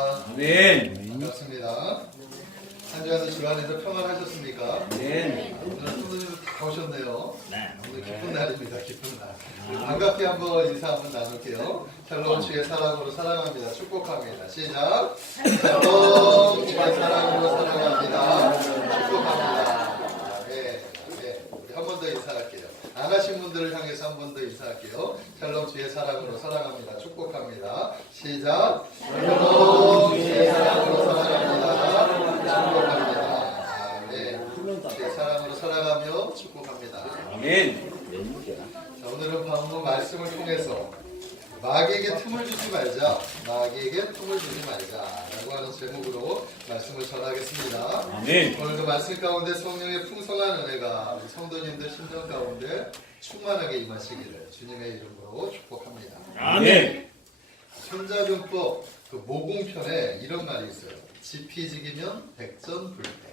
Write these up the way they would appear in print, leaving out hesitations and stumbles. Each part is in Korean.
아멘. 반갑습니다. 한 주간도 주안에서 평안하셨습니까? 네. 오늘 성도님들 다 오셨네요. 네. 오늘 기쁜 날입니다. 기쁜 날. 반갑게 한번 인사 한번 나눌게요. 샬롬 주의 사랑으로 사랑합니다. 축복합니다. 시작. 샬롬 주의 사랑으로 사랑합니다. 축복합니다. 네. 우리 한 번 더 인사할게요. 안 하신 분들을 향해서 한 번 더 인사할게요. 샬롬 주의 사랑으로 사랑합니다. 축복합니다. 시작. 샬롬 주의 사랑으로 사랑합니다. 축복합니다. 네. 주의 사랑으로 살아가며 축복합니다. 아멘. 자, 오늘은 방금 말씀을 통해서 마귀에게 틈을 주지 말자, 마귀에게 틈을 주지 말자 라고 하는 제목으로 말씀을 전하겠습니다. 아멘. 오늘도 말씀 가운데 성령의 풍성한 은혜가 우리 성도님들 심정 가운데 충만하게 임하시기를 주님의 이름으로 축복합니다. 아멘. 손자병법 그 모공편에 이런 말이 있어요. 지피지기면 백전불패.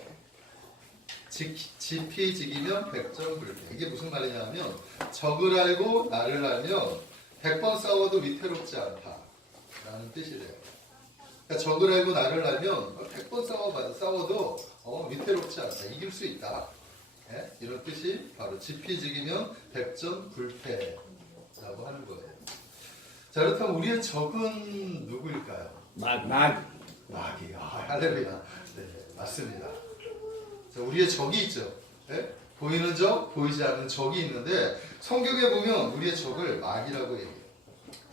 지피지기면 백전불패. 이게 무슨 말이냐면 적을 알고 나를 알면 100번 싸워도 위태롭지 않다 라는 뜻이래요. 그러니까 적을 알고 나를 알면 100번 싸워도 위태롭지 않다. 이길 수 있다. 네? 이런 뜻이 바로 지피지기면 백전불패라고 하는 거예요. 자, 그렇다면 우리의 적은 누구일까요? 마귀. 할렐루야. 네, 맞습니다. 자, 우리의 적이 있죠. 네? 보이는 적, 보이지 않는 적이 있는데 성경에 보면 우리의 적을 마귀라고 얘기해요.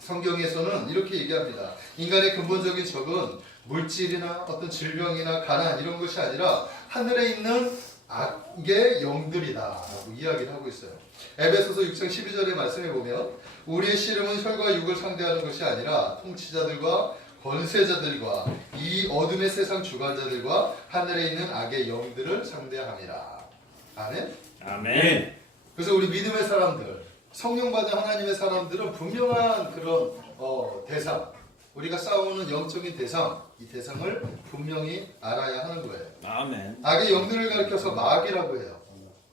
성경에서는 이렇게 얘기합니다. 인간의 근본적인 적은 물질이나 어떤 질병이나 가난 이런 것이 아니라 하늘에 있는 악의 영들이다 라고 이야기를 하고 있어요. 에베소서 6장 12절의 말씀에 보면 우리의 씨름은 혈과 육을 상대하는 것이 아니라 통치자들과 권세자들과 이 어둠의 세상 주관자들과 하늘에 있는 악의 영들을 상대함이라. 아멘? 아멘. 그래서 우리 믿음의 사람들, 성령 받은 하나님의 사람들은 분명한 그런 대상, 우리가 싸우는 영적인 대상, 이 대상을 분명히 알아야 하는 거예요. 아멘. 악의 영들을 가리켜서 마귀라고 해요.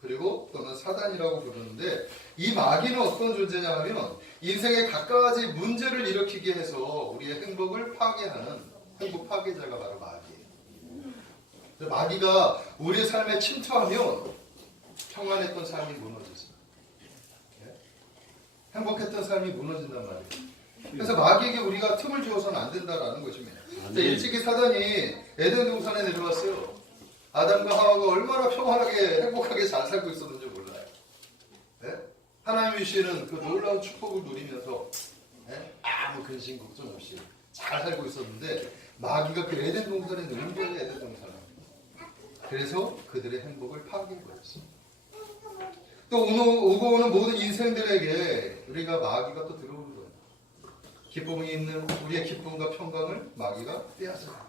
그리고 또는 사단이라고 부르는데 이 마귀는 어떤 존재냐 하면 인생에 각가지 문제를 일으키게 해서 우리의 행복을 파괴하는 행복 파괴자가 바로 마귀예요. 마귀가 우리의 삶에 침투하면 평안했던 삶이 무너지죠. 행복했던 삶이 무너진단 말이에요. 그래서 마귀에게 우리가 틈을 주어서는 안 된다라는 것입니다. 일찍이 사단이 에덴 동산에 내려왔어요. 아담과 하와가 얼마나 평안하게 행복하게 잘 살고 있었는지 몰라요. 네? 하나님 주시는 그 놀라운 축복을 누리면서 아무 근심 걱정 없이 잘 살고 있었는데 마귀가 그 에덴 동산에 넣은 거예요. 에덴 동산에. 그래서 그들의 행복을 파괴해버렸어요. 또 오고 오는 모든 인생들에게 우리가 마귀가 또 들어오는 거예요. 기쁨이 있는 우리의 기쁨과 평강을 마귀가 빼앗아요.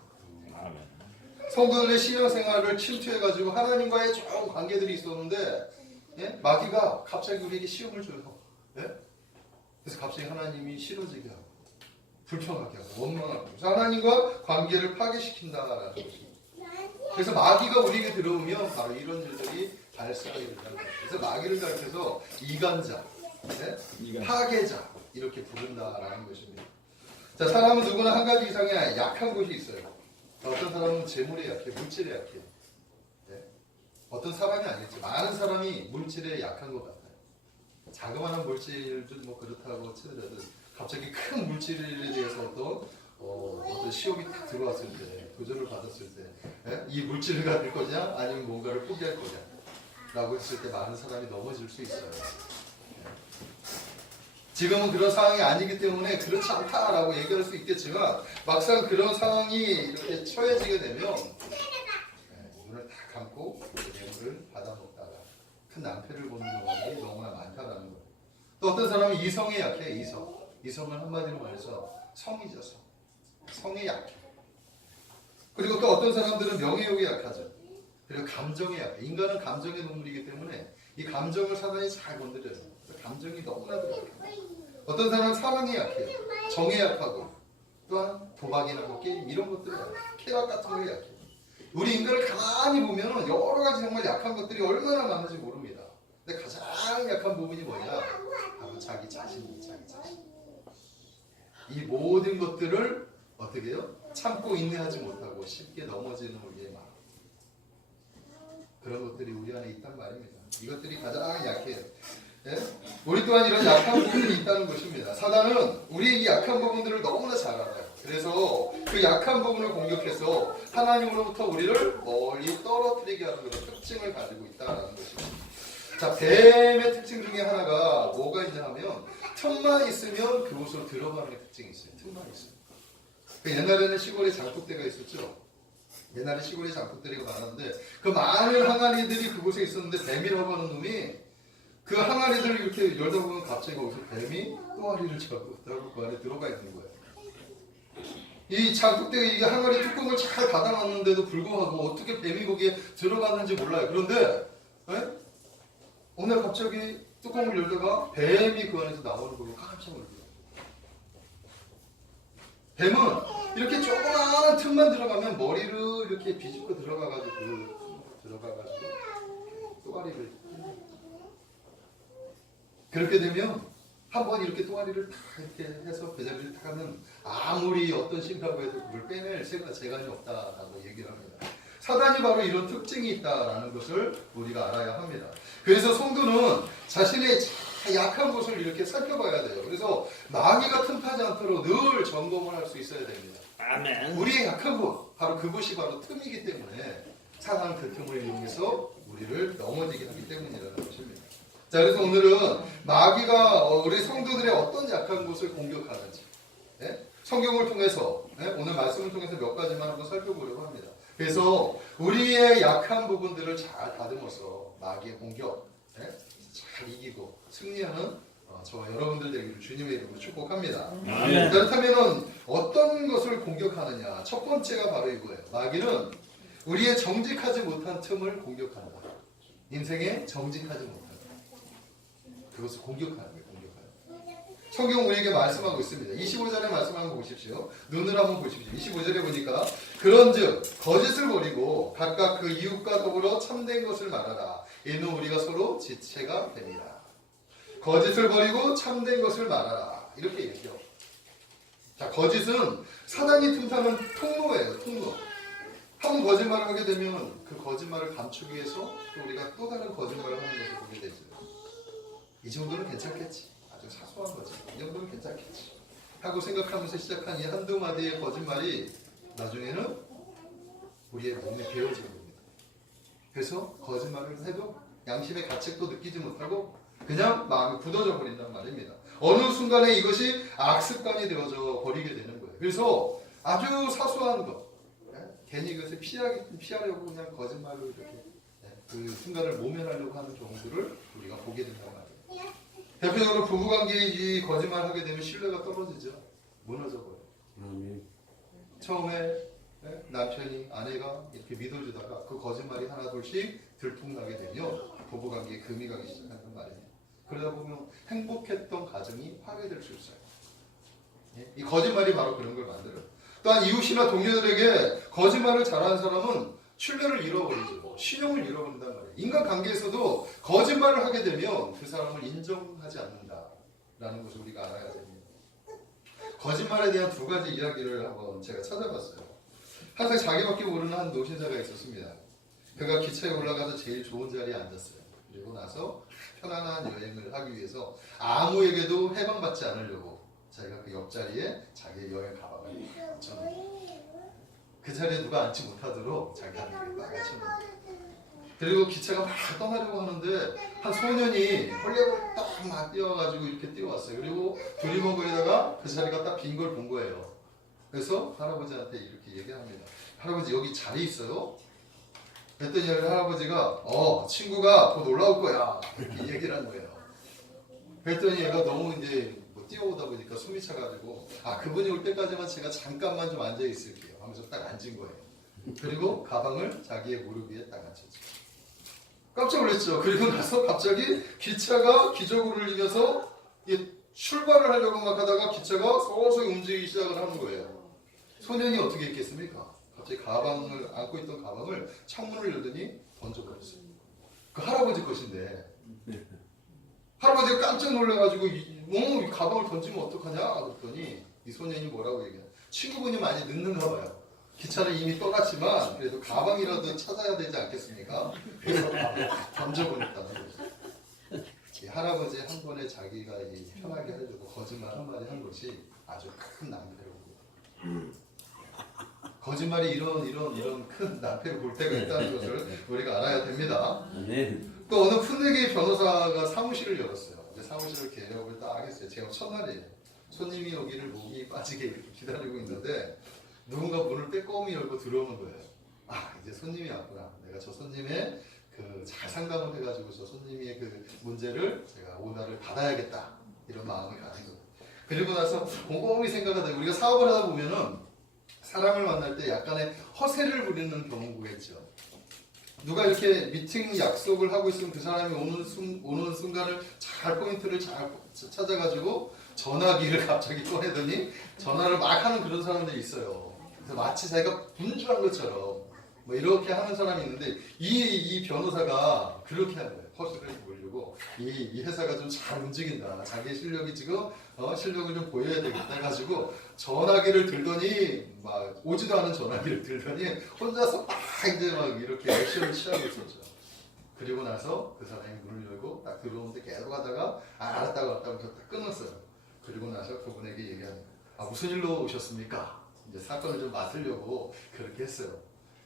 성도들의 신앙생활을 침투해가지고 하나님과의 좋은 관계들이 있었는데 마귀가 갑자기 우리에게 시험을 줘요. 그래서 갑자기 하나님이 싫어지게 하고 불평하게 하고 원망하고 그래서 하나님과 관계를 파괴시킨다라는 것입니다. 그래서 마귀가 우리에게 들어오면 바로 이런 일들이 발생하게 된다는 거예요. 그래서 마귀를 가리켜서 이간자, 파괴자 이렇게 부른다라는 것입니다. 자, 사람은 누구나 한 가지 이상의 약한 곳이 있어요. 어떤 사람은 재물에 약해, 물질에 약해. 어떤 사람이 아니겠죠. 많은 사람이 물질에 약한 것 같아요. 자그마한 물질도 뭐 그렇다고 치더라도 갑자기 큰 물질에 대해서 어떤 시험이 딱 들어왔을 때, 도전을 받았을 때, 이 물질을 가질 거냐, 아니면 뭔가를 포기할 거냐, 라고 했을 때 많은 사람이 넘어질 수 있어요. 지금은 그런 상황이 아니기 때문에 그렇지 않다라고 얘기할 수 있겠지만 막상 그런 상황이 이렇게 처해지게 되면 눈을 딱 감고 뇌물을 받아먹다가 큰 낭패를 보는 경우들이 너무나 많다라는 거예요. 또 어떤 사람은 이성에 약해. 이성은 한마디로 말해서 성이죠. 성에 약해. 그리고 또 어떤 사람들은 명예욕에 약하죠. 그리고 감정에 약해. 인간은 감정의 동물이기 때문에 이 감정을 사단이 잘 건드려요. 감정이 너무나도 약해요. 어떤 사람은 사랑에 약해요. 정에 약하고 또한 도박이나 뭐 게임 이런 것들에 약해요. 케약 같은 거에 약해요. 우리 인간을 가만히 보면 여러 가지 정말 약한 것들이 얼마나 많은지 모릅니다. 근데 가장 약한 부분이 뭐냐? 바로 자기 자신이 자기 자신. 이 모든 것들을 어떻게 해요? 참고 인내하지 못하고 쉽게 넘어지는 우리의 마음. 그런 것들이 우리 안에 있단 말입니다. 이것들이 가장 약해요. 예? 우리 또한 이런 약한 부분이 있다는 것입니다. 사단은 우리의 이 약한 부분들을 너무나 잘 알아요. 그래서 그 약한 부분을 공격해서 하나님으로부터 우리를 멀리 떨어뜨리게 하는 그런 특징을 가지고 있다는 것입니다. 자, 뱀의 특징 중에 하나가 뭐가 있냐 하면 틈만 있으면 그곳으로 들어가는 특징이 있어요. 틈만 있으면. 옛날에는 시골에 장독대가 있었죠. 옛날에 시골에 장독대가 많았는데 그 많은 항아리들이 그곳에 있었는데 뱀이라고 하는 놈이 그 항아리들을 이렇게 열다 보면 갑자기 거기서 뱀이 또아리를 잡고 그 안에 들어가 있는 거예요. 이 장독대가 이 항아리 뚜껑을 잘 닫아놨는데도 불구하고 어떻게 뱀이 거기에 들어갔는지 몰라요. 그런데 어느 날 갑자기 뚜껑을 열다가 뱀이 그 안에서 나오는 걸 깜짝 놀라요. 뱀은 이렇게 조그마한 틈만 들어가면 머리를 이렇게 비집고 들어가가지고 또아리를 그렇게 되면 한번 이렇게 또아리를 탁 이렇게 해서 그 자리를 탁 하면 아무리 어떤 신라고 해도 그걸 빼낼 재간이 없다라고 얘기를 합니다. 사단이 바로 이런 특징이 있다라는 것을 우리가 알아야 합니다. 그래서 성도는 자신의 약한 곳을 이렇게 살펴봐야 돼요. 그래서 마귀가 틈타지 않도록 늘 점검을 할 수 있어야 됩니다. 아멘. 우리의 약한 곳, 바로 그곳이 바로 틈이기 때문에 사단 그 틈을 이용해서 우리를 넘어지게 하기 때문이라는 것입니다. 자, 그래서 오늘은 마귀가 우리 성도들의 어떤 약한 곳을 공격하는지 성경을 통해서 오늘 말씀을 통해서 몇 가지만 한번 살펴보려고 합니다. 그래서 우리의 약한 부분들을 잘 다듬어서 마귀의 공격 잘 이기고 승리하는 저와 여러분들 되기를 주님의 이름으로 축복합니다. 아멘. 그렇다면 어떤 것을 공격하느냐? 첫 번째가 바로 이거예요. 마귀는 우리의 정직하지 못한 틈을 공격한다. 인생에 정직하지 못한다. 그것을 공격하는 거예요. 성경 우리에게 말씀하고 있습니다. 25절에 말씀하는 거 보십시오. 눈을 한번 보십시오. 25절에 보니까 그런즉 거짓을 버리고 각각 그 이웃과 더불어 참된 것을 말하라. 이는 우리가 서로 지체가 됩니다. 거짓을 버리고 참된 것을 말하라. 이렇게 얘기해요. 자, 거짓은 사단이 틈타는 통로예요. 통로. 한 거짓말을 하게 되면 그 거짓말을 감추기 위해서 또 우리가 또 다른 거짓말을 하는 것을 보게 되죠. 이 정도는 괜찮겠지. 아주 사소한 거지. 이 정도는 괜찮겠지. 하고 생각하면서 시작한 이 한두 마디의 거짓말이 나중에는 우리의 몸에 배어지는 겁니다. 그래서 거짓말을 해도 양심의 가책도 느끼지 못하고 그냥 마음이 굳어져 버린단 말입니다. 어느 순간에 이것이 악습관이 되어져 버리게 되는 거예요. 그래서 아주 사소한 것, 괜히 이것을 피하려고 그냥 거짓말로 이렇게 그 순간을 모면하려고 하는 경우들을 우리가 보게 된단 말이에요. 대표적으로 부부관계에 이 거짓말을 하게 되면 신뢰가 떨어지죠. 무너져 버려요. 처음에 남편이 아내가 이렇게 믿어주다가 그 거짓말이 하나 둘씩 들통나게 되면 부부관계에 금이 가기 시작하는 말이에요. 그러다 보면 행복했던 가정이 파괴될 수 있어요. 이 거짓말이 바로 그런 걸 만들어요. 또한 이웃이나 동료들에게 거짓말을 잘하는 사람은 신뢰를 잃어버리죠. 신용을 잃어버린단 말이에요. 인간관계에서도 거짓말을 하게 되면 그 사람을 인정하지 않는다라는 것을 우리가 알아야 됩니다. 거짓말에 대한 두 가지 이야기를 한번 제가 찾아봤어요. 항상 자기밖에 모르는 한 노신자가 있었습니다. 그가 기차에 올라가서 제일 좋은 자리에 앉았어요. 그리고 나서 편안한 여행을 하기 위해서 아무에게도 해방받지 않으려고 자기가 그 옆자리에 자기의 여행 가방을 붙여놓은 그 자리에 누가 앉지 못하도록 자기가 나가치는 거예요. 그리고 기차가 막 떠나려고 하는데 한 소년이 헐레벌떡 막 뛰어가지고 이렇게 뛰어왔어요. 그리고 두리번거리다가 그 자리가 딱 빈 걸 본 거예요. 그래서 할아버지한테 이렇게 얘기합니다. 할아버지 여기 자리 있어요? 그랬더니 할아버지가 친구가 곧 올라올 거야 이렇게 얘기를 한 거예요. 그랬더니 얘가 너무 이제 뛰어오다 보니까 숨이 차가지고 그분이 올 때까지만 제가 잠깐만 좀 앉아 있을게요 하면서 딱 앉은 거예요. 그리고 가방을 자기의 무릎 위에 딱 앉혔죠. 깜짝 놀랐죠. 그리고 나서 갑자기 기차가 기적을 울리면서 출발을 하려고 막 하다가 기차가 서서히 움직이기 시작을 하는 거예요. 소년이 어떻게 했겠습니까? 갑자기 가방을 안고 있던 가방을 창문을 열더니 던져버렸어요. 그 할아버지 것인데 할아버지가 깜짝 놀라가지고 이 가방을 던지면 어떡하냐 그랬더니 이 소년이 뭐라고 얘기해? 친구분이 많이 늦는가 봐요. 기차는 이미 떠났지만 그래도 가방이라도 찾아야 되지 않겠습니까? 그래서 던져보냈다는 거죠. 이 할아버지 한 번에 자기가 이 편하게 하려고 거짓말 한마디 한 것이 아주 큰 낭패로 거짓말이 이런 큰 낭패를 볼 때가 있다는 것을 우리가 알아야 됩니다. 아멘. 또 어느 풋내기 변호사가 사무실을 열었어요. 이제 사무실을 개업을 딱 했어요. 제가 첫날이에요. 손님이 오기를 목이 빠지게 이렇게 기다리고 있는데 누군가 문을 빼꼼히 열고 들어오는 거예요. 아, 이제 손님이 왔구나. 내가 저 손님의 잘 상담을 해가지고 저 손님의 그 문제를 제가 오너를 받아야겠다. 이런 마음을 가진 거예요. 그리고 나서 곰곰이 생각하다 우리가 사업을 하다 보면은 사람을 만날 때 약간의 허세를 부리는 경우가 있죠. 누가 이렇게 미팅 약속을 하고 있으면 그 사람이 오는 순간을 잘 포인트를 잘 찾아가지고 전화기를 갑자기 꺼내더니 전화를 막 하는 그런 사람들이 있어요. 그래서 마치 자기가 분주한 것처럼 뭐 이렇게 하는 사람이 있는데 이 변호사가 그렇게 하는 거예요. 허세를 보이려고 이 회사가 좀 잘 움직인다. 자기 실력이 지금 실력을 좀 보여야 되겠다 해가지고 전화기를 들더니 막 오지도 않은 전화기를 들더니 혼자서 막 이제 막 이렇게 액션을 취하고 있었죠. 그리고 나서 그 사람이 문을 열고 딱 들어오는데 계속 하다가 알았다고 하면서 딱 끊었어요. 그리고 나서 그분에게 얘기하는 거예요. 아, 무슨 일로 오셨습니까? 이제 사건을 좀 맡으려고 그렇게 했어요.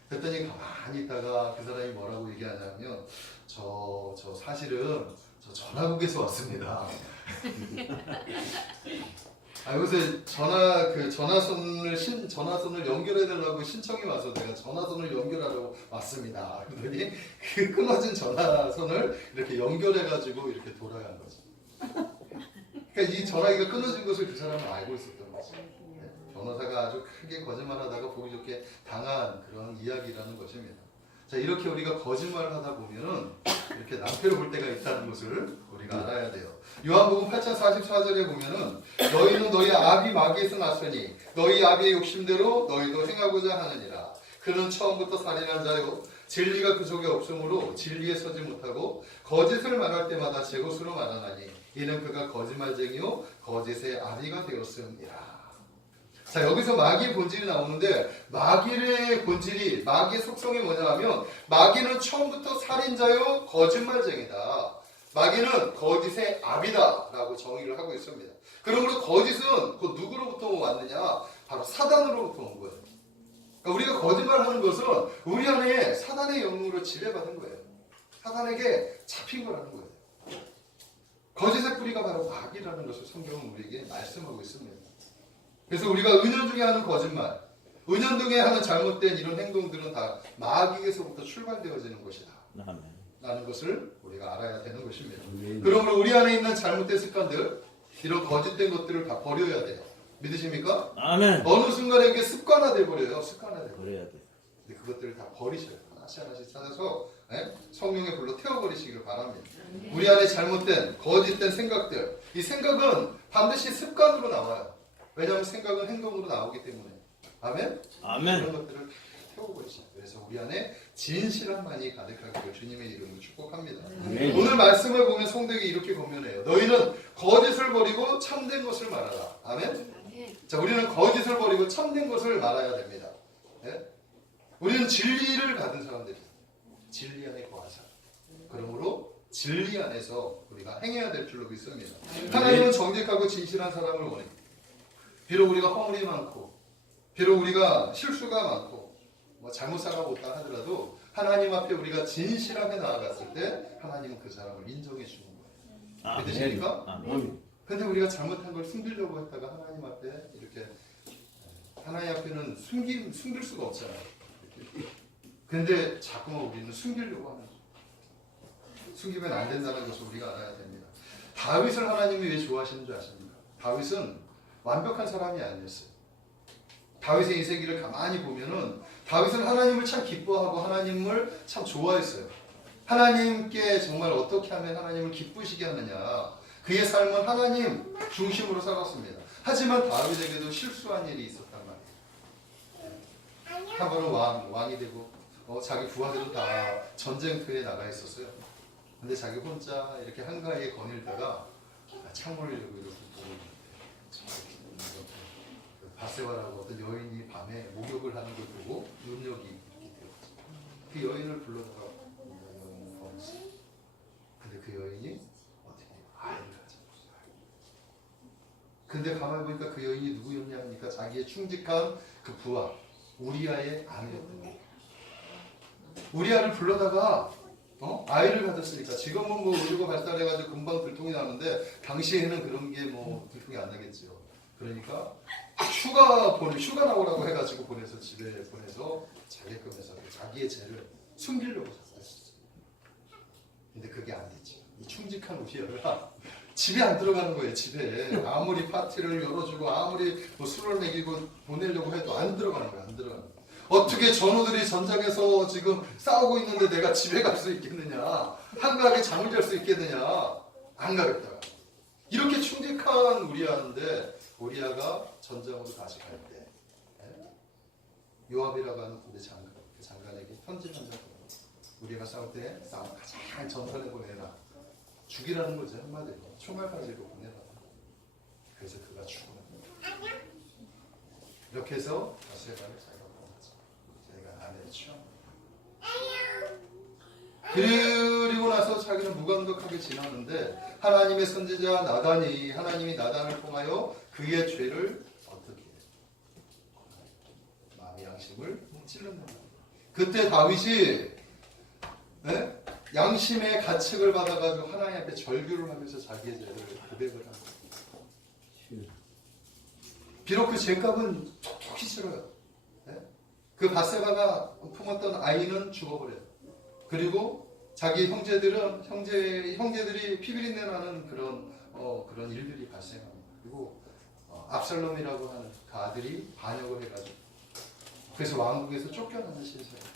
그랬더니 가만히 있다가 그 사람이 뭐라고 얘기하냐면 저 사실은 저 전화국에서 왔습니다. 아, 요새 전화선을 연결해달라고 신청이 와서 내가 전화선을 연결하러 왔습니다. 그러더니 그 끊어진 전화선을 이렇게 연결해가지고 이렇게 돌아간 거죠. 그러니까 이 전화기가 끊어진 것을 그 사람은 알고 있었던 거죠. 변호사가 아주 크게 거짓말하다가 보기 좋게 당한 그런 이야기라는 것입니다. 자, 이렇게 우리가 거짓말을 하다 보면은 이렇게 낭패를 볼 때가 있다는 것을 우리가 알아야 돼요. 요한복음 8장 44절에 보면은 너희는 너희 아비 마귀에서 났으니 너희 아비의 욕심대로 너희도 행하고자 하느니라. 그는 처음부터 살인한 자요 진리가 그 속에 없으므로 진리에 서지 못하고 거짓을 말할 때마다 제 것으로 말하나니 이는 그가 거짓말쟁이요 거짓의 아비가 되었음이라. 자, 여기서 마귀의 본질이 나오는데 마귀의 본질이 마귀의 속성이 뭐냐 하면 마귀는 처음부터 살인자요 거짓말쟁이다. 마귀는 거짓의 아비다 라고 정의를 하고 있습니다. 그러므로 거짓은 그 누구로부터 왔느냐? 바로 사단으로부터 온 거예요. 그러니까 우리가 거짓말하는 것은 우리 안에 사단의 영으로 지배받은 거예요. 사단에게 잡힌 거라는 거예요. 거짓의 뿌리가 바로 마귀라는 것을 성경은 우리에게 말씀하고 있습니다. 그래서 우리가 은연중에 하는 거짓말, 은연중에 하는 잘못된 이런 행동들은 다 마귀에서부터 출발되어지는 것이다 라는 것을 우리가 알아야 되는 것입니다. 그러므로 우리 안에 있는 잘못된 습관들, 이런 거짓된 것들을 다 버려야 돼요. 믿으십니까? 아멘. 어느 순간에 이게 습관화돼 버려요. 습관화돼 버려요. 버려야 돼. 근데 그것들을 다 버리셔요. 하나씩 찾아서 성령의 불로 태워버리시기를 바랍니다. 우리 안에 잘못된 거짓된 생각들, 이 생각은 반드시 습관으로 나와요. 왜냐하면 생각은 행동으로 나오기 때문에. 아멘? 아멘. 그런 것들을 태워버리시죠. 그래서 우리 안에 진실함만이 가득하기를 주님의 이름으로 축복합니다. 아멘. 오늘 말씀을 보면 성도에게 이렇게 권면해요. 너희는 거짓을 버리고 참된 것을 말하라. 아멘? 자, 우리는 거짓을 버리고 참된 것을 말해야 됩니다. 네? 우리는 진리를 가진 사람들이에요. 진리 안에 거하자. 그러므로 진리 안에서 우리가 행해야 될 줄로 믿습니다. 하나님은 정직하고 진실한 사람을 원해요. 비록 우리가 허물이 많고 비록 우리가 실수가 많고 뭐 잘못 살아가고 있다 하더라도 하나님 앞에 우리가 진실하게 나아갔을 때 하나님은 그 사람을 인정해 주는 거예요. 믿으십니까? 아멘. 근데 우리가 잘못한 걸 숨기려고 했다가 하나님 앞에 이렇게 하나님 앞에는 숨길 수가 없잖아요. 근데 자꾸만 우리는 숨기려고 하는 거예요. 숨기면 안 된다는 것을 우리가 알아야 됩니다. 다윗을 하나님이 왜 좋아하시는 줄 아십니까? 다윗은 완벽한 사람이 아니었어요. 다윗의 인생기를 가만히 보면은 다윗은 하나님을 참 기뻐하고 하나님을 참 좋아했어요. 하나님께 정말 어떻게 하면 하나님을 기쁘시게 하느냐. 그의 삶은 하나님 중심으로 살았습니다. 하지만 다윗에게도 실수한 일이 있었단 말이에요. 한 번은 왕이 되고 자기 부하들은 다 전쟁터에 나가 있었어요. 근데 자기 혼자 이렇게 한가위에 거닐다가 창문을 열고 이렇게 보고 바세바라고 어떤 여인이 밤에 목욕을 하는 걸 보고 눈력이 있게 되었죠. 그 여인을 불러다가 여인을 범했어. 근데 그 여인이 어떻게 아이를 가졌어요. 근데 가만히 보니까 그 여인이 누구였냐 하니까 자기의 충직한 그 부하 우리아의 아내였던 거예요. 우리아를 불러다가 아이를 가졌으니까 지금은 뭐 의료가 발달해가지고 금방 들통이 나는데 당시에는 그런 게 뭐 들통이 안 나겠죠. 그러니까 휴가 나오라고 해가지고 보내서 집에 보내서 자게끔 해서 자기의 죄를 숨기려고 했었어요. 근데 그게 안 됐지. 이 충직한 우리아가 집에 안 들어가는 거예요. 집에 아무리 파티를 열어주고 아무리 뭐 술을 먹이고 보내려고 해도 안 들어가는 거예요. 안 들어가는 거예요. 어떻게 전우들이 전장에서 지금 싸우고 있는데 내가 집에 갈 수 있겠느냐? 한가하게 잠을 잘 수 있겠느냐? 안 가겠다. 이렇게 충직한 우리아인데 우리아가 전장으로 다시 갈 때 요압이라고 하는 군대 장관, 그 장관에게 편지 한 장 우리아가 싸울 때 싸움 가장 전선에 보내라. 죽이라는 거죠. 한마디로 총알 가지고 보내라. 그래서 그가 죽어납니다. 이렇게 해서 바세바를 자기가 보냈죠. 자기가 아내를 취합니다. 그리고 나서 자기는 무감각하게 지나는데 하나님의 선지자 나단이 하나님이 나단을 통하여 그의 죄를 어떻게 마음의 양심을 찔른다. 그때 다윗이 양심의 가책을 받아가지고 하나님 앞에 절규를 하면서 자기의 죄를 고백을 합니다. 비록 그 죄값은 톡톡히 치러요. 그 바세바가 품었던 아이는 죽어버려요. 그리고 자기 형제들이 피비린내 나는 그런 일들이 발생합니다. 그리고 압살롬이라고 하는 그 아들이 반역을 해가지고 그래서 왕국에서 쫓겨나는 신세예요.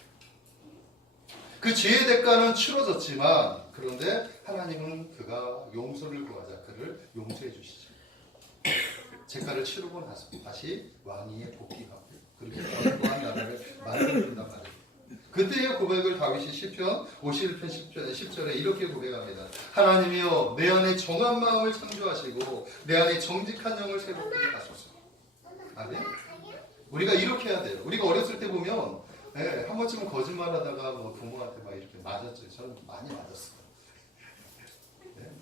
그 죄의 대가는 치러졌지만 그런데 하나님은 그가 용서를 구하자 그를 용서해 주시죠. 죄가를 치르고 나서 다시 왕위에 복귀하고 그리고 또한 나라를 만들어준단 말이에요. 그때의 고백을 다윗이 시편 51편 10절에 이렇게 고백합니다. 하나님이여 내 안에 정한 마음을 창조하시고 내 안에 정직한 영을 새롭게 하소서. 아멘. 우리가 이렇게 해야 돼요. 우리가 어렸을 때 보면 한 번쯤은 거짓말하다가 뭐 부모한테 막 이렇게 맞았죠. 저는 많이 맞았어요.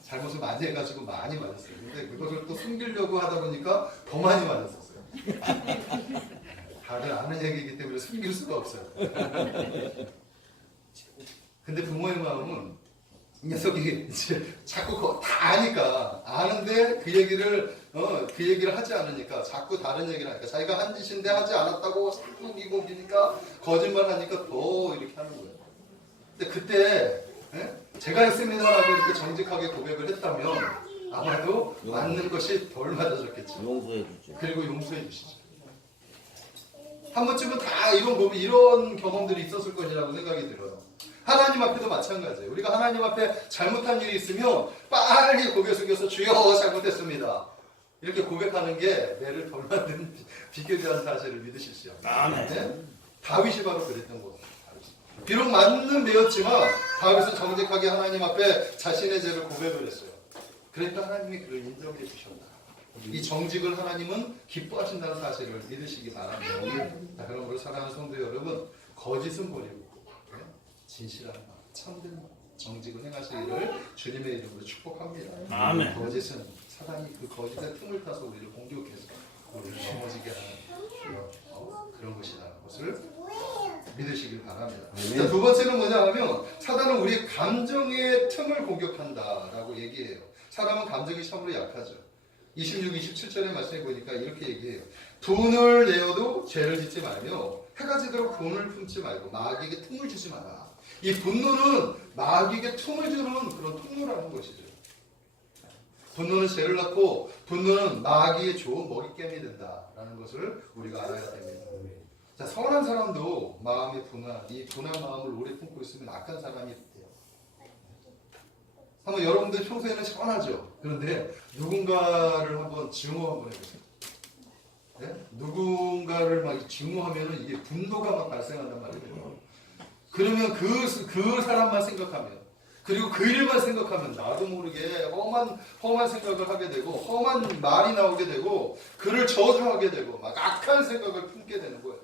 잘못을 많이 해가지고 많이 맞았어요. 근데 그것을 또 숨기려고 하다 보니까 더 많이 맞았었어요. 다들 아는 얘기이기 때문에 숨길 수가 없어요. 근데 부모의 마음은 이 녀석이 이제 자꾸 다 아니까 아는데 그 얘기를 하지 않으니까 자꾸 다른 얘기를 하니까 자기가 한 짓인데 하지 않았다고 자꾸 미국이니까 거짓말하니까 더 이렇게 하는 거예요. 근데 그때 제가 했습니다라고 이렇게 정직하게 고백을 했다면 아마도 맞는 것이 덜 맞아졌겠죠. 용서해 주죠. 그리고 용서해 주시죠. 한 번쯤은 다 이런 경험들이 있었을 것이라고 생각이 들어요. 하나님 앞에도 마찬가지예요. 우리가 하나님 앞에 잘못한 일이 있으면 빨리 고개 숙여서 주여 잘못했습니다. 이렇게 고백하는 게 매를 덜 만드는 비결이라는 사실을 믿으십시오. 네? 다윗이 바로 그랬던 거예요. 비록 맞는 매였지만 다윗은 정직하게 하나님 앞에 자신의 죄를 고백을 했어요. 그러니까 하나님이 그를 인정해 주셨다. 이 정직을 하나님은 기뻐하신다는 사실을 믿으시기 바랍니다. 자, 그럼 우리 사랑하는 성도 여러분, 거짓은 버리고 진실한 마음, 참된 마음, 정직을 행하시기를 주님의 이름으로 축복합니다. 아멘. 거짓은 사단이 그 거짓의 틈을 타서 우리를 공격해서 우리를 넘어지게 하는 그런 것이라는 것을 믿으시길 바랍니다. 자, 두 번째는 뭐냐 하면 사단은 우리 감정의 틈을 공격한다라고 얘기해요. 사람은 감정이 참으로 약하죠. 26, 27절의 말씀에 보니까 이렇게 얘기해요. 돈을 내어도 죄를 짓지 말며 해가 지도록 돈을 품지 말고 마귀에게 틈을 주지 마라. 이 분노는 마귀에게 틈을 주는 그런 통로라는 것이죠. 분노는 죄를 낳고 분노는 마귀의 좋은 먹잇감이 된다라는 것을 우리가 알아야 됩니다. 자, 선한 사람도 마음의 분한, 이 분한 마음을 오래 품고 있으면 악한 사람이 돼요. 한번 여러분들 평소에는 선하죠. 그런데 누군가를 한번 증오 한번 해보세요. 네? 누군가를 막 증오하면은 이게 분노가 막 발생한단 말이에요. 그러면 그 사람만 생각하면 그리고 그 일만 생각하면 나도 모르게 험한 생각을 하게 되고 험한 말이 나오게 되고 그를 저주하게 되고 막 악한 생각을 품게 되는 거예요.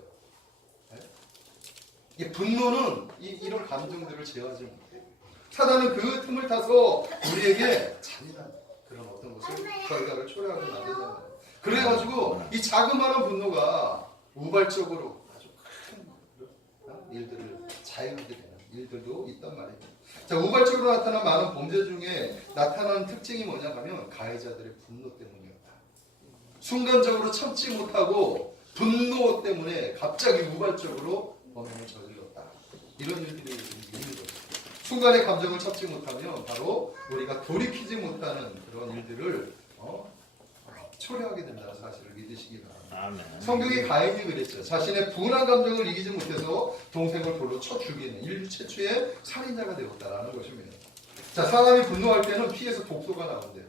이 분노는 이런 감정들을 제어하지 못해요. 사단은 그 틈을 타서 우리에게 잔인한 그런 어떤 것을 결과를 초래하게 만들잖아요. 그래가지고 이 자그마한 분노가 우발적으로 아주 큰 일들을 자행하게 되는 일들도 있단 말이에요. 자, 우발적으로 나타난 많은 범죄 중에 나타나는 특징이 뭐냐 하면 가해자들의 분노 때문이었다. 순간적으로 참지 못하고 분노 때문에 갑자기 우발적으로 범행을 저질렀다. 이런 일들이 있는 거죠. 순간의 감정을 참지 못하면 바로 우리가 돌이키지 못하는 그런 일들을 초래하게 된다는 사실을 믿으시기 바랍니다. 아멘. 성경의 가인이 그랬죠. 자신의 분한 감정을 이기지 못해서 동생을 돌로 쳐 죽이는 인류 최초의 살인자가 되었다라는 것입니다. 자, 사람이 분노할 때는 피에서 독소가 나온대요.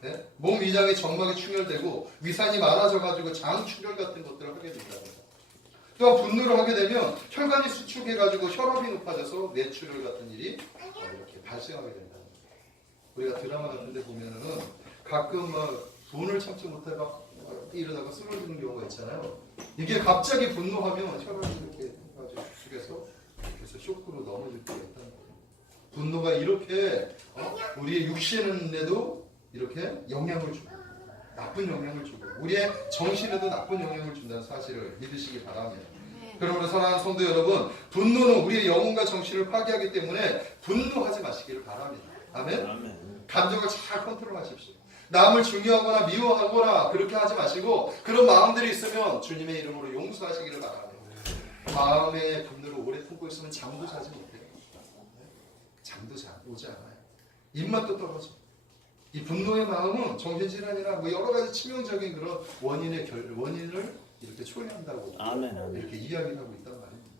네? 몸 위장이 점막이 충혈되고 위산이 많아져가지고 장 출혈 같은 것들을 하게 된답니다. 또한 분노를 하게 되면 혈관이 수축해가지고 혈압이 높아져서 뇌출혈 같은 일이 이렇게 발생하게 된다는 거예요. 우리가 드라마 같은 데 보면은 가끔 막 분을 참지 못하다가 이러다가 쓰러지는 경우가 있잖아요. 이게 갑자기 분노하면 혈압이 이렇게 해가지고 죽여서 그래서 쇼크로 넘어질 때가 있다는 거예요. 분노가 이렇게 우리의 육신에도 이렇게 영향을 주고 나쁜 영향을 주고 우리의 정신에도 나쁜 영향을 준다는 사실을 믿으시기 바랍니다. 그러므로 사랑하는 성도 여러분, 분노는 우리의 영혼과 정신을 파괴하기 때문에 분노하지 마시기를 바랍니다. 아멘? 아멘. 감정을 잘 컨트롤하십시오. 남을 중요하거나 미워하거나 그렇게 하지 마시고 그런 마음들이 있으면 주님의 이름으로 용서하시기를 바랍니다. 마음의 분노를 오래 품고 있으면 잠도 자지 못해요. 잠도 오지 않아요. 입맛도 떨어져. 이 분노의 마음은 정신질환이나 뭐 여러 가지 치명적인 그런 원인을 이렇게 초래한다고 아멘. 아멘. 이렇게 이야기를 하고 있단 말입니다.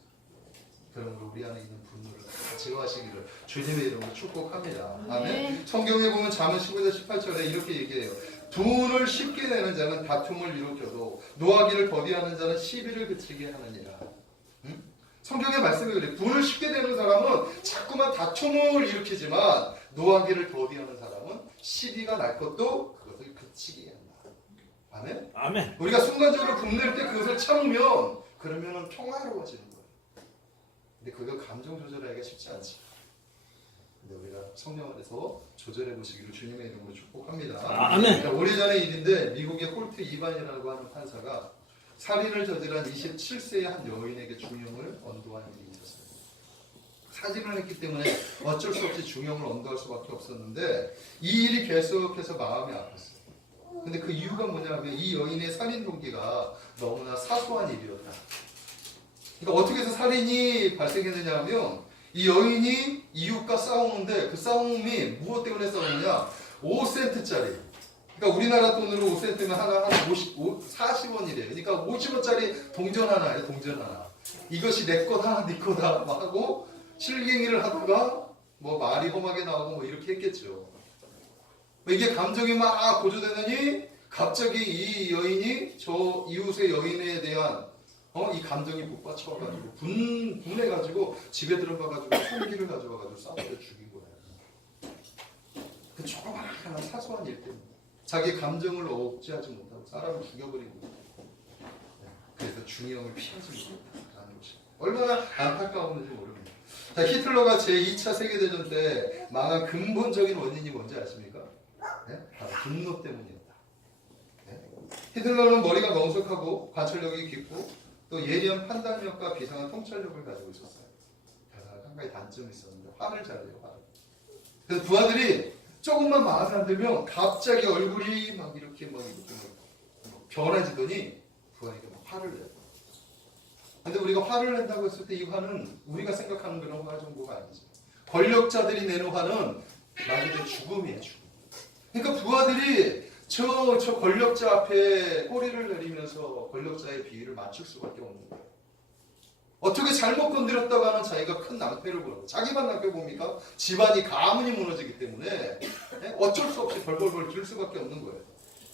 그러므로 우리 안에 있는 분노를 다 제어하시기를 주님의 이름으로 축복합니다. 아멘. 성경에 보면 잠언 15절 18절에 이렇게 얘기해요. 분을 쉽게 내는 자는 다툼을 일으켜도 노하기를 더디하는 자는 시비를 그치게 하느니라. 성경의 말씀이 그래요. 분을 쉽게 내는 사람은 자꾸만 다툼을 일으키지만 노하기를 더디하는 사람은 시비가 날 것도 그것을 그치게 한다. 아멘? 아멘. 우리가 순간적으로 분낼 때 그것을 참으면 그러면 평화로워지는 거예요. 근데 그거 감정 조절하기가 쉽지 않지. 근데 우리가 성령 안에서 조절해 보시기를 주님의 이름으로 축복합니다. 아멘. 오래전의 일인데 미국의 홀트 이반이라고 하는 판사가 살인을 저질한 27세의 한 여인에게 중형을 언도한 일이 있었어요. 사진을 했기 때문에 어쩔 수 없이 중형을 언도할 수밖에 없었는데 이 일이 계속해서 마음이 아팠어요. 근데 그 이유가 뭐냐면 이 여인의 살인 동기가 너무나 사소한 일이었다. 그러니까 어떻게 해서 살인이 발생했느냐 하면 이 여인이 이웃과 싸우는데 그 싸움이 무엇 때문에 싸우느냐 5센트짜리 그러니까 우리나라 돈으로 5센트면 하나 40원이래요. 그러니까 50원짜리 동전 하나예요. 동전 하나. 이것이 내 거다 네 거다 막 하고 실갱이를 하다가 뭐 말이 험하게 나오고 뭐 이렇게 했겠죠. 이게 감정이 막 고조되더니 갑자기 이 여인이 저 이웃의 여인에 대한 이 감정이 북받쳐가지고 분해가지고 집에 들어가가지고 총기를 가져와가지고 싸우려 죽인 거예요. 그 조그마한 사소한 일 때문에 자기 감정을 억제하지 못하고 사람을 죽여버린 거예요. 그래서 중형을 피하지 못했다는 것이 얼마나 안타까웠는지 모릅니다. 자, 히틀러가 제2차 세계대전 때 망한 근본적인 원인이 뭔지 아십니까? 네? 바로 분노 때문이었다. 네? 히틀러는 머리가 멍석하고 관찰력이 깊고 또 예리한 판단력과 비상한 통찰력을 가지고 있었어요. 한 가지 단점이 있었는데 화를 잘 내요. 화를. 그래서 부하들이 조금만 마음에 안 들면 갑자기 얼굴이 막 이렇게 변해지더니 부하에게 막 화를 내요. 근데 우리가 화를 낸다고 했을 때 이 화는 우리가 생각하는 그런 화 정도가 아니죠. 권력자들이 내는 화는 말 그대로 죽음이에요. 죽음. 그러니까 부하들이 저 권력자 앞에 꼬리를 내리면서 권력자의 비위를 맞출 수밖에 없는 거예요. 어떻게 잘못 건드렸다고 하는 자기가 큰 낭패를 보는 자기만 낭패 봅니까? 집안이 가문이 무너지기 때문에 어쩔 수 없이 벌벌벌 들 수밖에 없는 거예요.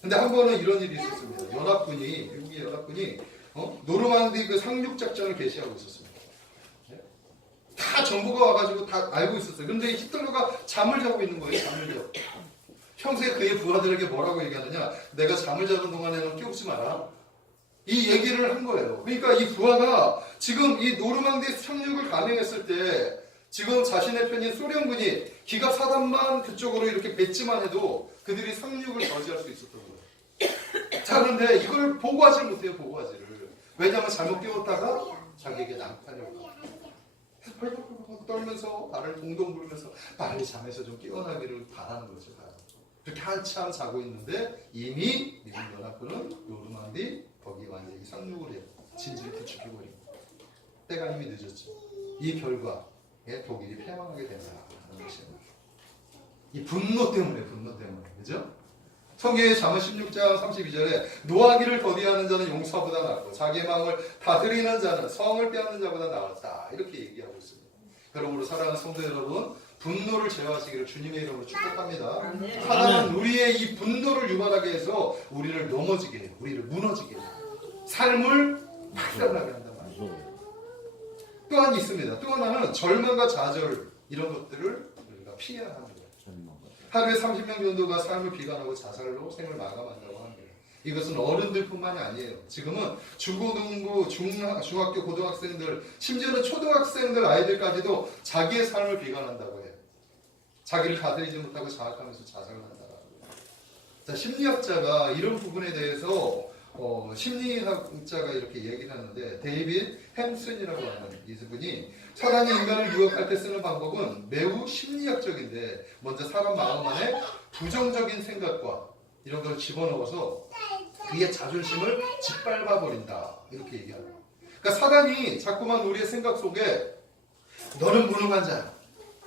근데 한 번은 이런 일이 있었습니다. 미국의 연합군이 노르망디 그 상륙 작전을 개시하고 있었습니다. 다 다 정보가 와가지고 다 알고 있었어요. 근데 히틀러가 잠을 자고 있는 거예요. 잠을 자고. 형제 그의 부하들에게 뭐라고 얘기하느냐? 내가 잠을 자는 동안에는 깨우지 마라. 이 얘기를 한 거예요. 그러니까 이 부하가 지금 이 노르망디 착륙을 감행했을 때 지금 자신의 편인 소련군이 기갑 사단만 그쪽으로 이렇게 뱉지만 해도 그들이 상륙을 저지할 수 있었던 거예요. 자, 그런데 이걸 보고하지를 못해요. 보고하지를. 왜냐하면 잘못 깨웠다가 자기에게 난판을 펄펄펄 떨면서 나를 동동 부르면서 빨리 잠에서 좀 깨어나기를 바라는 거죠. 그렇게 한참 자고 있는데 이미 미국 연합군은 노르망디 거기 완전히 상륙을 해요. 진지를 부추겨버리고 때가 이미 늦었죠. 이 결과에 독일이 패망하게 된다는 것입니다. 이 분노 때문에 그죠? 성경의 잠언 16장 32절에 노하기를 더디하는 자는 용사보다 낫고 자기의 마음을 다스리는 자는 성을 빼앗는 자보다 나았다. 이렇게 얘기하고 있습니다. 그러므로 사랑하는 성도 여러분, 분노를 제어하시기를 주님의 이름으로 축복합니다. 사단은 우리의 이 분노를 유발하게 해서 우리를 넘어지게 해요. 우리를 무너지게 해요. 삶을 박살나게 한단 말이에요. 또한 있습니다. 또 하나는 절망과 좌절 이런 것들을 우리가 피해야 하는 거예요. 하루에 30명 정도가 삶을 비관하고 자살로 생을 마감한다고 합니다. 이것은 어른들뿐만이 아니에요. 지금은 중고등부, 중학교 고등학생들, 심지어는 초등학생들 아이들까지도 자기의 삶을 비관한다고 해요. 자기를 다스리지 못하고 자학하면서 자살을 한다고 해요. 자, 심리학자가 이런 부분에 대해서 심리학자가 이렇게 얘기를 하는데 데이빗 햄슨이라고 하는 이분이 사단이 인간을 유혹할 때 쓰는 방법은 매우 심리학적인데 먼저 사람 마음 안에 부정적인 생각과 이런 걸 집어넣어서 그의 자존심을 짓밟아 버린다 이렇게 얘기합니다. 그러니까 사단이 자꾸만 우리의 생각 속에 너는 무능한 자야,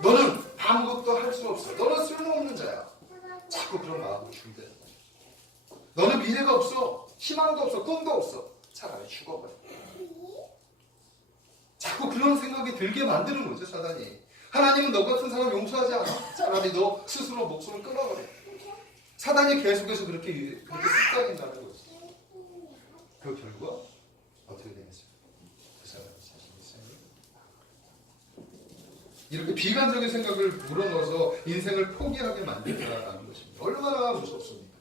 너는 아무것도 할 수 없어, 너는 쓸모없는 자야, 자꾸 그런 마음을 준대. 너는 미래가 없어, 희망도 없어, 꿈도 없어, 차라리 죽어버려. 자꾸 그런 생각이 들게 만드는 거죠, 사단이. 하나님은 너 같은 사람 용서하지 않아. 차라리 너 스스로 목숨을 끊어버려. 사단이 계속해서 그렇게 습관인다는 거죠. 그 결과 어떻게 되겠습니까? 그 사람이 자신이 있어요. 이렇게 비관적인 생각을 불어넣어서 인생을 포기하게 만든다는 것입니다. 얼마나 무섭습니까?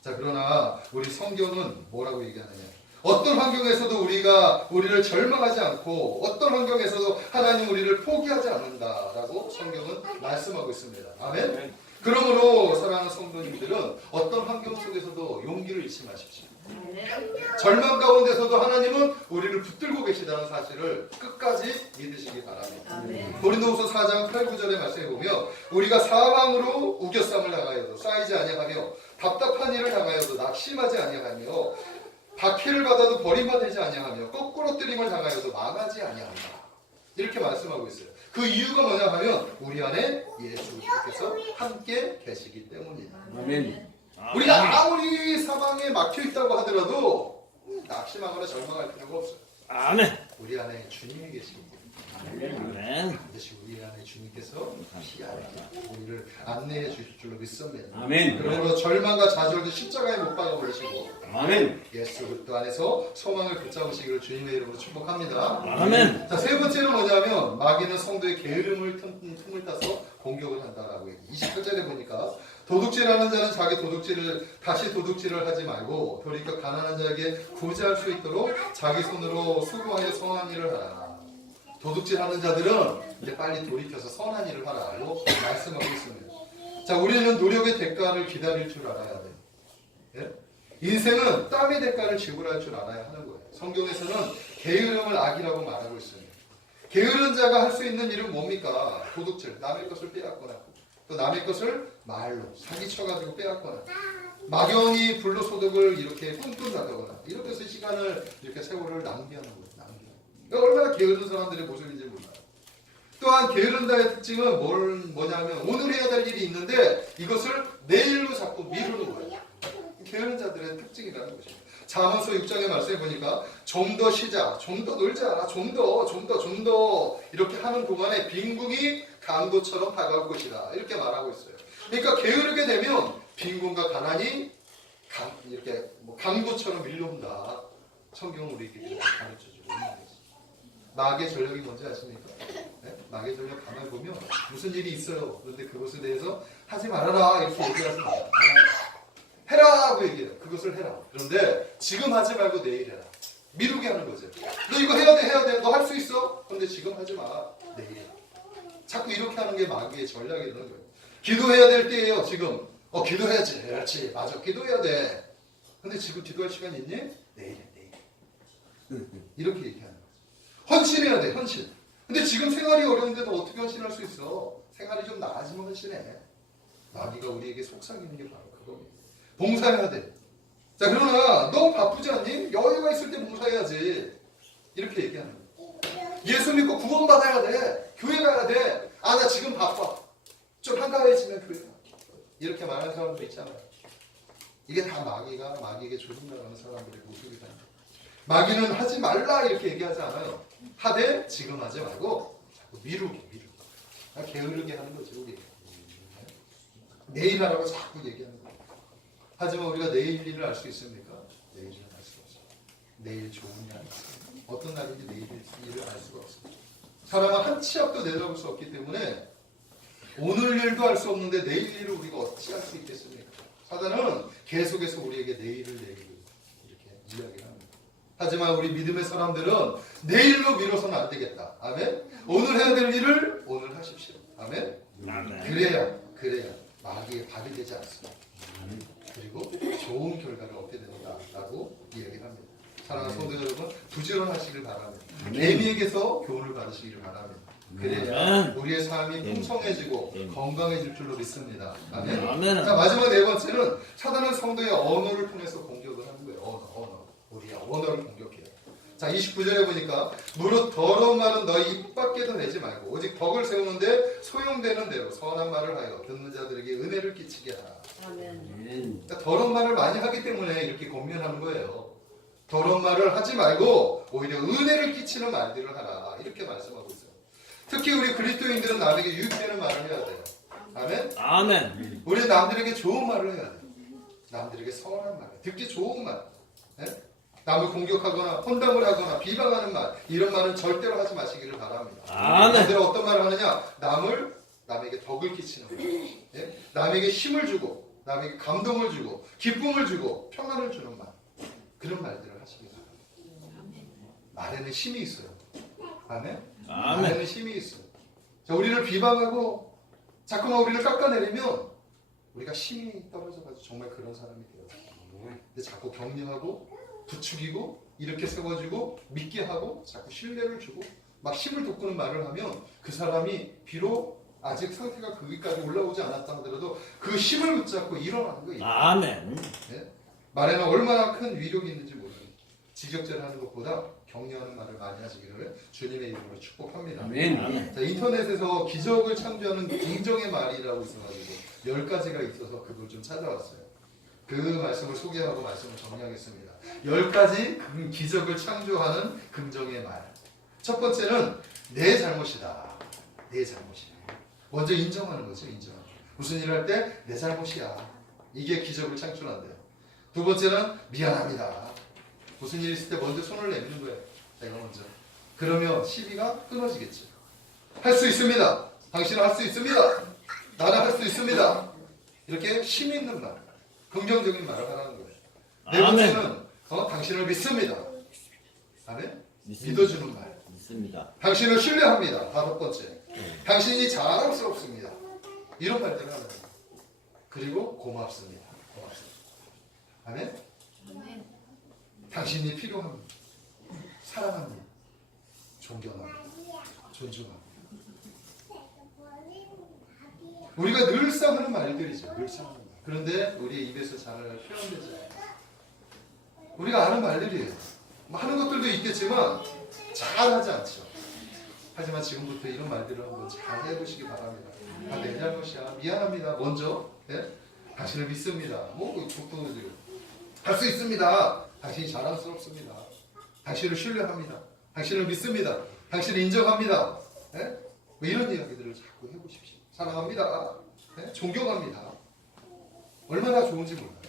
자, 그러나 우리 성경은 뭐라고 얘기하느냐? 어떤 환경에서도 우리를 절망하지 않고 어떤 환경에서도 하나님 우리를 포기하지 않는다라고 성경은 말씀하고 있습니다. 아멘. 그러므로 사랑하는 성도님들은 어떤 환경 속에서도 용기를 잃지 마십시오. 절망 가운데서도 하나님은 우리를 붙들고 계시다는 사실을 끝까지 믿으시기 바랍니다. 고린도후서 4장 8, 9절의 말씀에 보면 우리가 사방으로 우겨쌈을 당하여도 쌓이지 아니하며 답답한 일을 당하여도 낙심하지 아니하며 박해를 받아도 버림받지 아니하며 거꾸로 뜨림을 당하여도 망하지 아니한다. 이렇게 말씀하고 있어요. 그 이유가 뭐냐 하면 우리 안에 예수께서 함께 계시기 때문이다. 아멘. 우리가 아무리 사방에 막혀 있다고 하더라도 낙심하거나 절망할 필요가 없어요. 아멘. 우리 안에 주님이 계시기 때문에 아멘. 반드시 우리 안에 주님께서 우리를 안내해 주실 줄로 믿습니다. 아멘. 그러므로 절망과 좌절도 십자가에 못 박아 버리시고 아멘. 예수 그리스도 안에서 소망을 붙잡으시기를 주님의 이름으로 축복합니다. 아멘. 자, 세 번째는 뭐냐면 마귀는 성도의 게으름을 틈을 타서 공격을 한다라고 얘기. 28절에 보니까 도둑질하는 자는 자기 다시 도둑질을 하지 말고 돌이켜 가난한 자에게 구제할 수 있도록 자기 손으로 수고하여 선한 일을 하라. 도둑질하는 자들은 이제 빨리 돌이켜서 선한 일을 하라고 말씀하고 있습니다. 자, 우리는 노력의 대가를 기다릴 줄 알아야 돼요. 예? 인생은 땀의 대가를 지불할 줄 알아야 하는 거예요. 성경에서는 게으름을 악이라고 말하고 있습니다. 게으른 자가 할 수 있는 일은 뭡니까? 도둑질, 남의 것을 빼앗거나 또 남의 것을 말로 사기쳐가지고 빼앗거나 막연히 불로소득을 이렇게 꾼꾼하거나 이렇게 해서 시간을 이렇게 세월을 낭비하는 거예요. 그러니까 얼마나 게으른 사람들의 모습인지 몰라요. 또한 게으른다의 특징은 뭐냐면 오늘 해야 될 일이 있는데 이것을 내일로 자꾸 미루는 거예요. 게으른 자들의 특징이라는 것입니다. 잠언서 6장의 말씀에 보니까 좀 더 쉬자, 좀 더 놀자, 좀 더 이렇게 하는 동안에 빈궁이 강도처럼 다가올 것이다. 이렇게 말하고 있어요. 그러니까 게으르게 되면 빈궁과 가난이 이렇게 강도처럼 밀려온다. 성경은 우리에게 가르쳐주고 있는 것입니다. 마귀의 전략이 뭔지 아십니까? 네? 마귀의 전략 가만히 보면 무슨 일이 있어요. 그런데 그것에 대해서 하지 말아라 이렇게 얘기하지 말아요. 해라고 얘기해요. 그것을 해라. 그런데 지금 하지 말고 내일 해라. 미루게 하는 거죠. 너 이거 해야 돼, 해야 돼. 너 할 수 있어. 그런데 지금 하지 마. 내일 해. 자꾸 이렇게 하는 게 마귀의 전략이라는 거예요. 기도해야 될 때예요. 지금. 기도해야지. 그렇지. 맞아. 기도해야 돼. 근데 지금 기도할 시간 있니? 내일 해. 내일. 이렇게 얘기하는 거예요. 헌신해야 돼. 헌신. 근데 지금 생활이 어려운데 너 어떻게 헌신할 수 있어? 생활이 좀 나아지면 헌신해. 마귀가 우리에게 속삭이는 게 바로 그겁니다. 봉사해야 돼. 자, 그러나 너 바쁘지 않니? 여유가 있을 때 봉사해야지. 이렇게 얘기하는 거예요. 예수 믿고 구원받아야 돼. 교회 가야 돼. 아, 나 지금 바빠. 좀 한가해지면 교회 가. 이렇게 말하는 사람도 있잖아요. 이게 다 마귀에게 조종당하는 사람들의 모습이다. 마귀는 하지 말라 이렇게 얘기하지 않아요. 하되 지금 하지 말고 자꾸 미루게. 게으르게 하는 거죠. 우리. 내일 하라고 자꾸 얘기하는 거예요. 하지만 우리가 내일 일을 알 수 있습니까? 내일은 알 수가 없어요. 내일 좋은 날, 어떤 날인지 내일 일을 알 수가 없습니다. 사람은 한 치 앞도 내다볼 수 없기 때문에 오늘 일도 알 수 없는데 내일 일을 우리가 어찌 할 수 있겠습니까? 사단은 계속해서 우리에게 내일을 이렇게 이야기를 합니다. 하지만 우리 믿음의 사람들은 내일로 미뤄서는 안 되겠다. 아멘. 오늘 해야 될 일을 오늘 하십시오. 아멘. 그래야 마귀에 발이 되지 않습니다. 그리고 좋은 결과를 얻게 된다라고 이야기를 합니다. 사랑하는 성도 여러분, 부지런하시길 바랍니다. 개미에게서 교훈을 받으시기를 바랍니다. 그래야 우리의 삶이 풍성해지고 건강해질 줄로 믿습니다. 아멘. 자, 마지막 네 번째는 사단은 성도의 언어를 통해서 공격을 하는 거예요. 언어. 우리의 언어를 공격해요. 자, 29절에 보니까 무릇 더러운 말은 너희 입 밖에도 내지 말고 오직 덕을 세우는데 소용되는 대로 선한 말을 하여 듣는 자들에게 은혜를 끼치게 하라. 아멘. 그러니까 더러운 말을 많이 하기 때문에 이렇게 권면하는 거예요. 더러운 말을 하지 말고 오히려 은혜를 끼치는 말들을 하라. 이렇게 말씀하고 있어요. 특히 우리 그리스도인들은 남에게 유익되는 말을 해야 돼요. 아멘. 아멘. 우리는 남들에게 좋은 말을 해야 돼요. 남들에게 선한 말, 듣기 좋은 말. 네? 남을 공격하거나 혼담을 하거나 비방하는 말, 이런 말은 절대로 하지 마시기를 바랍니다. 남들은 어떤 말을 하느냐? 남에게 덕을 끼치는 말, 예? 남에게 힘을 주고, 남에게 감동을 주고, 기쁨을 주고, 평안을 주는 말, 그런 말들을 하시기 바랍니다. 말에는 힘이 있어요. 아멘. 말에는 힘이 있어요. 자, 우리를 비방하고 자꾸만 우리를 깎아내리면 우리가 힘이 떨어져가지고 정말 그런 사람이 돼요. 근데 자꾸 격려하고 부추기고 이렇게 세워주고 믿게 하고 자꾸 신뢰를 주고 막 힘을 돋구는 말을 하면 그 사람이 비록 아직 상태가 거기까지 올라오지 않았다 하더라도 그 힘을 붙잡고 일어나는 거예요. 아멘. 네? 말에는 얼마나 큰 위력이 있는지 모르는 지적질하는 것보다 격려하는 말을 많이 하시기를 주님의 이름으로 축복합니다. 아멘. 자, 인터넷에서 기적을 창조하는 긍정의 말이라고 있어가지고 10가지가 있어서 그걸 좀 찾아왔어요. 그 말씀을 소개하고 말씀을 정리하겠습니다. 10가지 기적을 창조하는 긍정의 말. 첫 번째는 내 잘못이다. 내 잘못이야. 먼저 인정하는 거죠. 무슨 일을 할 때 내 잘못이야. 이게 기적을 창출한대요. 두 번째는 미안합니다. 무슨 일이 있을 때 먼저 손을 내미는 거예요. 내가 먼저. 그러면 시비가 끊어지겠죠. 할 수 있습니다. 당신은 할 수 있습니다. 나는 할 수 있습니다. 이렇게 힘 있는 말, 긍정적인 말을 하라는 거예요. 네 번째는 당신을 믿습니다. 아멘? 믿어주는 말. 믿습니다. 당신을 신뢰합니다. 다섯 번째. 당신이 자랑스럽습니다. 이런 말들을 하는 거예요. 그리고 고맙습니다. 아멘? 당신이 필요합니다. 사랑합니다. 존경합니다. 존중합니다. 우리가 늘상 하는 말들이죠. 늘상 하는 말. 그런데 우리의 입에서 잘 표현되지 않아요. 우리가 아는 말들이에요. 하는 것들도 있겠지만 잘하지 않죠. 하지만 지금부터 이런 말들을 한번 잘 해보시기 바랍니다. 아, 내 잘못이야. 미안합니다. 먼저 당신을 믿습니다. 할 수 있습니다. 당신이 자랑스럽습니다. 당신을 신뢰합니다. 당신을 믿습니다. 당신을 인정합니다. 뭐 이런 이야기들을 자꾸 해보십시오. 사랑합니다. 존경합니다. 얼마나 좋은지 몰라요.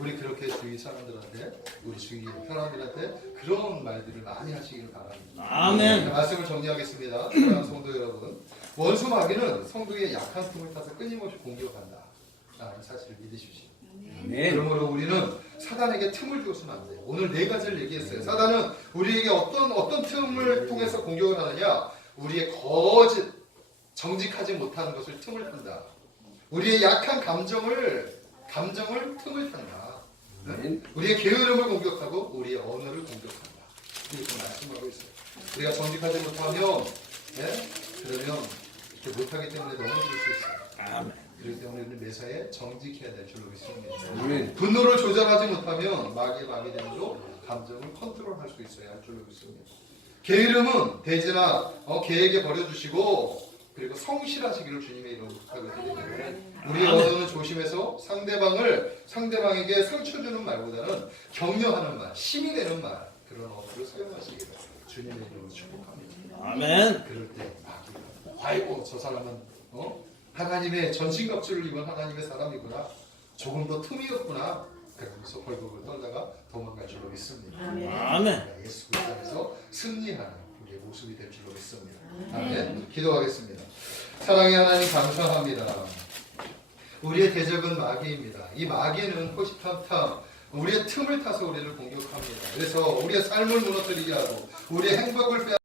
우리 그렇게 주위 사람들한테, 우리 주위 사람들한테 그런 말들을 많이 하시기를 바랍니다. 아멘. 말씀을 정리하겠습니다. 사랑하는 성도 여러분, 원수 마귀는 성도의 약한 틈을 타서 끊임없이 공격한다 라는 사실을 믿으십시오. 아멘. 그러므로 우리는 사단에게 틈을 주어서는 안 돼요. 오늘 네 가지를 얘기했어요. 사단은 우리에게 어떤 틈을 통해서 공격을 하느냐, 우리의 거짓, 정직하지 못하는 것을 틈을 탄다. 우리의 약한 감정을 틈을 탄다. 네? 우리의 게으름을 공격하고 우리의 언어를 공격한다. 이렇게 말씀하고 있어요. 우리가 정직하지 못하면, 네? 그러면 이렇게 못하기 때문에 넘어질 수 있어요. 아멘. 그렇기 때문에 우리는 매사에 정직해야 될 줄로 믿습니다. 아멘. 분노를 조절하지 못하면 마귀의 마비됨으로 감정을 컨트롤할 수 있어야 할 줄로 믿습니다. 게으름은 대지나 계획에 버려주시고, 그리고 성실하시기를 주님의 이름으로 부탁드립니다. 우리의 언어는 조심해서 상대방에게 상처 주는 말보다는 격려하는 말, 힘이 되는 말, 그런 언어를 사용하시기를 주님의 이름으로 축복합니다. 아멘. 그럴 때 마귀가 아이고 저 사람은 하나님의 전신갑주를 입은 하나님의 사람이구나, 조금 더 틈이 없구나, 그러면서 벌벌을 떨다가 도망갈 줄로 믿습니다. 아멘. 예수 그리스도 안에서 승리하는 우리의 모습이 될 줄로 믿습니다. 아멘. 기도하겠습니다. 사랑의 하나님 감사합니다. 우리의 대적은 마귀입니다. 이 마귀는 호시탐탐 우리의 틈을 타서 우리를 공격합니다. 그래서 우리의 삶을 무너뜨리게 하고 우리의 행복을 빼앗